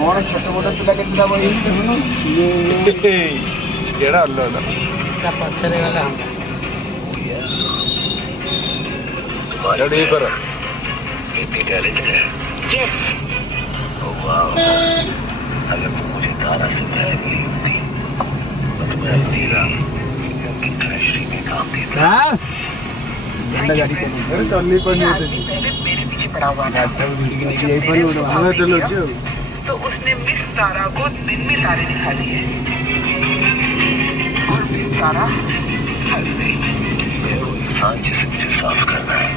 कौन छोट मोट पिला के बही केड़ा अल्लो अल्लो पछरे वाला हम रेडी करो यस अगर तुम मुझे तारा से प्यार नहीं होती तो तुम्हें जीरा की ट्रेजरी में काम देता। हां गंदा गाड़ी चलनी पर नहीं मेरे पीछे पड़ा हुआ था। यही पर उड़ हमें चलो जो तो उसने मिस तारा को दिन में तारे दिखा दिए और मिस तारा हंस गई। मैं वो इंसान जिसे मुझे साफ करना है।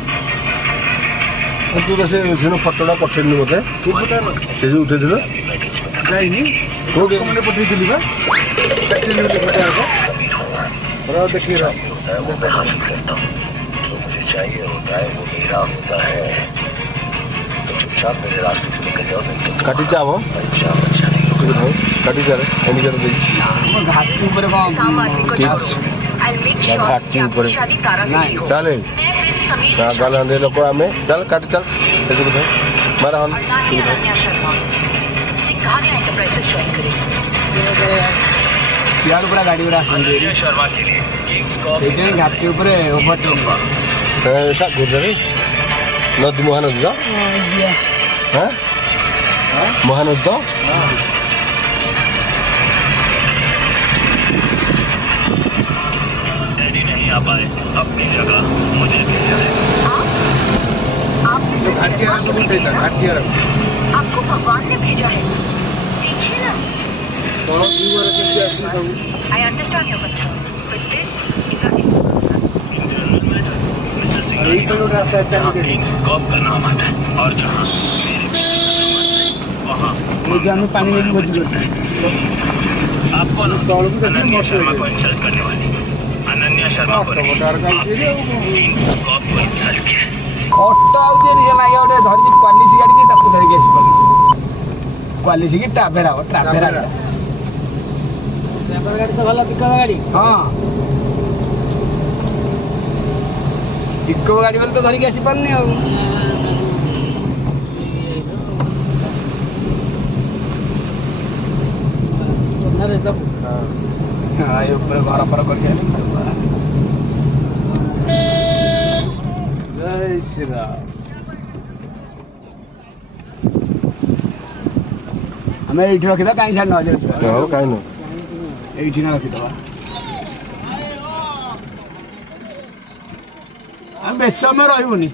तू कैसे सेनो फोटोटा पठेलु मते तू फोटो से जो उठे दिलो जाइनी को के मैंने पठे दिली बा चटनी में पठा है रहा देखिए रहा होता है वो मैं हासिल करता हूँ। जो मुझे चाहिए होता है वो मेरा होता है। तो चुपचाप मेरे रास्ते से निकल जाओ नहीं तो काटी चावो परेशान अच्छा नहीं तू बताओ काटी जा रे एंड कर दे हम घाट के ऊपर शाम आदमी को ठीक। छोड़ो। I'll make ना sure घाट कि के आपकी ऊपर। शादी तारा से ही हो। चले मैं फिर समीर ना से गाल अंडे लोग आमे चल काट चल ऐसे बताओ मारा हन और ना ही अनन्या शर्मा सिंघानिया एंटरप्राइजेस ज्वाइन करेगी। यार ऊपर गाड़ी वाला सुन दे शर्मा के लिए किंग्स कॉफ इतने घाट के ऊपर ओवरटेक ऐसा गुड रे नदी महानदी जा हैं महानदी तो डैडी नहीं आ पाए अपनी जगह मुझे भेजा है। आप मिस्टर घाट के शर्मा आगे के बोलते बेटे हैं ना? घाट के आपको भगवान ने भेजा है। देखिए ना। थोड़ा दूर वाले के ऐसे कहूं I understand your concern, but this is a mister Singh यही तो रास्ता है जहाँ चल के किंग्स कॉफ का नाम आता है और जहाँ वहाँ ये जो हमें पानी में भी बच गए आपको ना तौल भी देखिए अनन्या मस्त शर्मा लगे। को इंसल्ट करने वाली अनन्या शर्मा को नहीं मोटार का किंग्स कॉफ को इंसल्ट किया। ଅଟୋ ଆଉଚି ନିଜେ ନାଇଁ ଗୋଟେ ଧରିଛି କ୍ୱାଲିସି ଗାଡି ଯେ ତାକୁ ଧରିକି ଆସି ପାରୁନି କ୍ୱାଲିସି କି ଟ୍ରାଭେରା ଟ୍ରାଭେରା ଗାଡି ତ ଭଲ ପିକଅପ୍ ଗାଡି ହଁ ପିକଅପ୍ ଗାଡି ବୋଲି ତ ଧରିକି ଆସି ପାରୁନି ଆଉ ହଁ ଏ ଉପରେ ଘର ଫର କରିସାରିଲେଣି ଜୟ ଶ୍ରୀରାମ ଆମେ ଏଇଠି ରଖିଦବା କାହିଁ ଛାଡ हो काई न ଏଇଠି ନା ରଖିଦବା ଆମେ ବେଶୀ ସମୟ ରହିବୁନି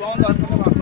ବନ୍ଦ